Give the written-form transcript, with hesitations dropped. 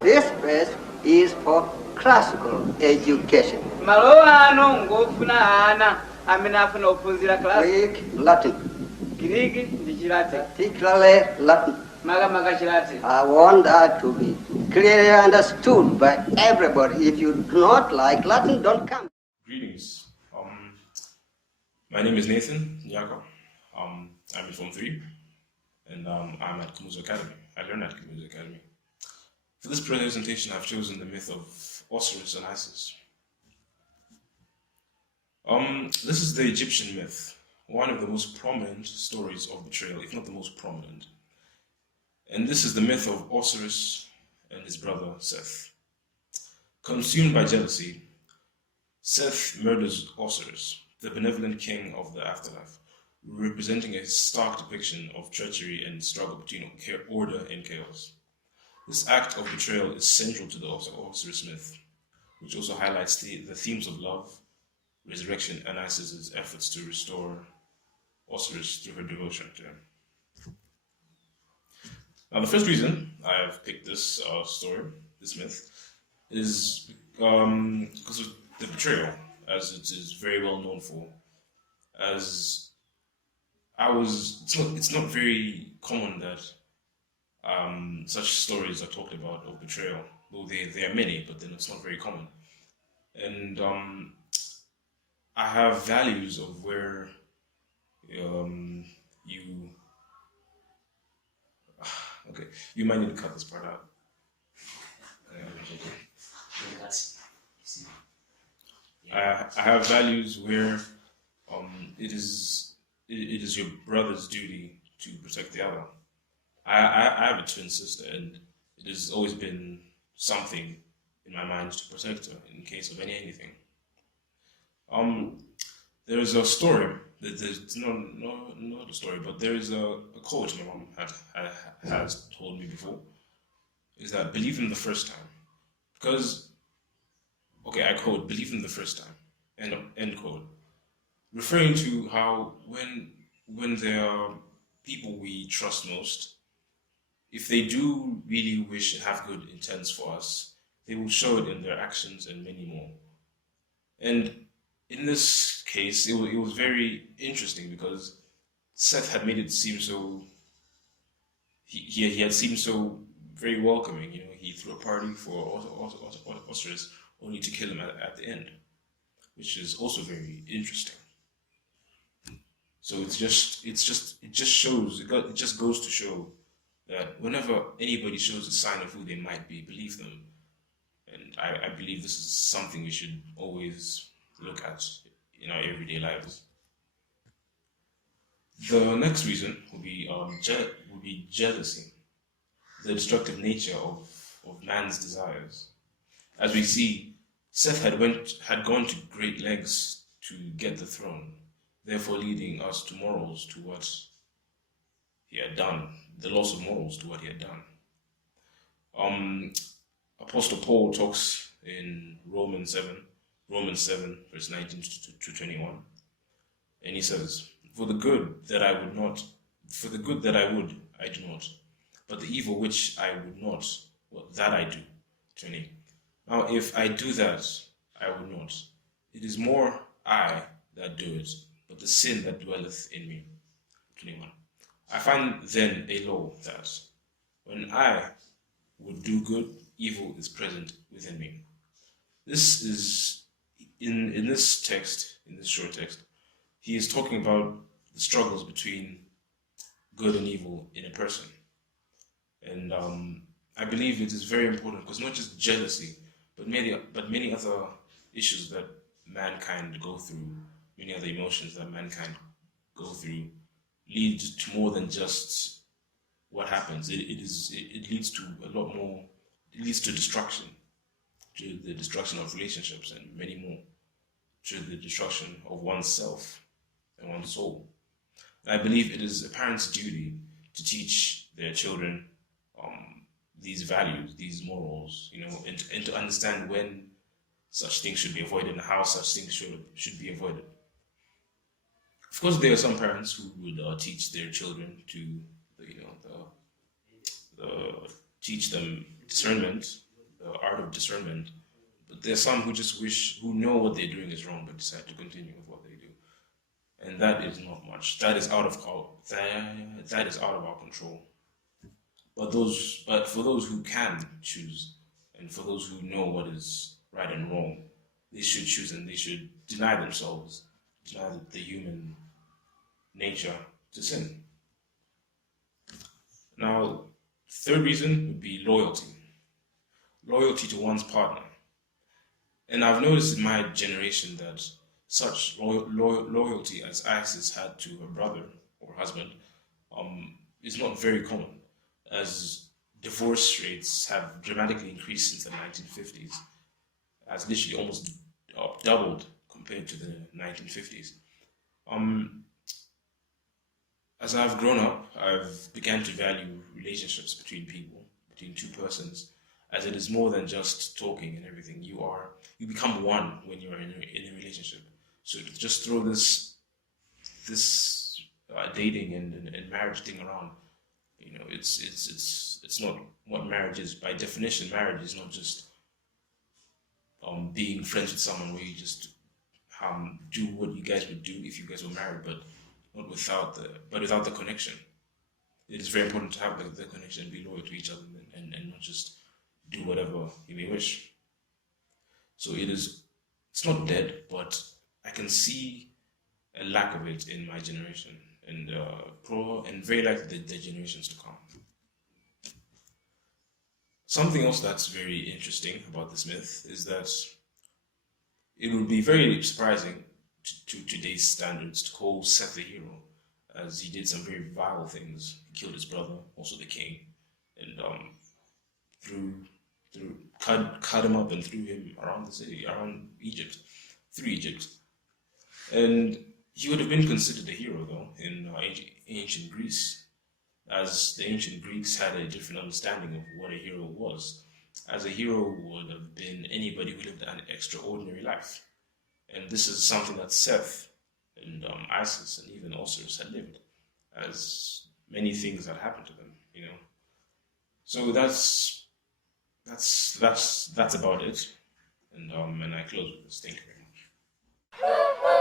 This phrase is for classical education. Greek, Latin. Particularly Latin. I want that to be clearly understood by everybody. If you do not like Latin, don't come. Greetings. My name is Nyaka. I'm in Form 3, and I'm at Kamuzu Academy. I learn at Kamuzu Academy. For this presentation, I've chosen the myth of Osiris and Isis. This is the Egyptian myth, one of the most prominent stories of betrayal, if not the most prominent. And this is the myth of Osiris and his brother Seth. Consumed by jealousy, Seth murders Osiris, the benevolent king of the afterlife, representing a stark depiction of treachery and struggle between order and chaos. This act of betrayal is central to the Osiris myth, which also highlights the themes of love, resurrection, and Isis's efforts to restore Osiris through her devotion to him. Now, the first reason I've picked this story, this myth, is because of the betrayal, as it is very well known for. It's not very common that such stories are talked about of betrayal. Though there are many, but then it's not very common. And I have values of where you might need to cut this part out. I have values where it is your brother's duty to protect the other. I have a twin sister, and it has always been something in my mind to protect her in case of anything. There is a story. There's not a story, but there is a quote my mom has told me before. Is that believe in the first time, because I quote, believe in the first time, end quote, referring to how when there are people we trust most, if they do really wish and have good intents for us, they will show it in their actions and many more. And in this case, it was very interesting because Seth had made it seem so, he had seemed so very welcoming. He threw a party for Osiris only to kill him at the end, which is also very interesting. So it just goes to show that whenever anybody shows a sign of who they might be, believe them. And I believe this is something we should always look at in our everyday lives. The next reason would be jealousy, the destructive nature of man's desires. As we see, Seth had gone to great lengths to get the throne, therefore leading us to morals to what he had done, the loss of morals to what he had done. Apostle Paul talks in Romans 7, verse 19 to 21, and he says, For the good that I would, I do not, but the evil which I would not, that I do. 20. Now, if I do that, I would not. It is more I that do it, but the sin that dwelleth in me. 21. I find then a law that when I would do good, evil is present within me. This is in this text, in this short text, he is talking about the struggles between good and evil in a person. And I believe it is very important because not just jealousy, but many other issues that mankind go through, many other emotions that mankind go through, lead to more than just what happens. It leads to a lot more. It leads to destruction, to the destruction of relationships and many more, to the destruction of oneself and one's soul. And I believe it is a parent's duty to teach their children these values, these morals, and to understand when such things should be avoided and how such things should be avoided. Of course, there are some parents who would teach their children to, teach them discernment, the art of discernment. But there are some who just who know what they're doing is wrong, but decide to continue with what they do, and that is not much. That is out of our control. But for those who can choose, and for those who know what is right and wrong, they should choose and they should deny themselves, deny the human nature to sin. Now, third reason would be loyalty. Loyalty to one's partner. And I've noticed in my generation that such loyalty as Isis had to her brother or husband is not very common, as divorce rates have dramatically increased since the 1950s, has literally almost doubled compared to the 1950s. As I've grown up, I've begun to value relationships between people, between two persons, as it is more than just talking and everything. You become one when you're in a relationship. So to just throw this dating and marriage thing around, it's not what marriage is. By definition, marriage is not just being friends with someone where you just do what you guys would do if you guys were married, but without the connection. It is very important to have the connection, be loyal to each other, and not just do whatever you may wish. So it's not dead, but I can see a lack of it in my generation, and very likely the generations to come. Something else that's very interesting about this myth is that it would be very surprising to today's standards to call Seth a hero, as he did some very vile things. He killed his brother, also the king, and cut him up and threw him around the city, around Egypt, through Egypt. And he would have been considered a hero, though, in ancient Greece, as the ancient Greeks had a different understanding of what a hero was, as a hero would have been anybody who lived an extraordinary life. And this is something that Seth and Isis and even Osiris had lived, as many things had happened to them, So that's about it. And I close with this. Thank you very much.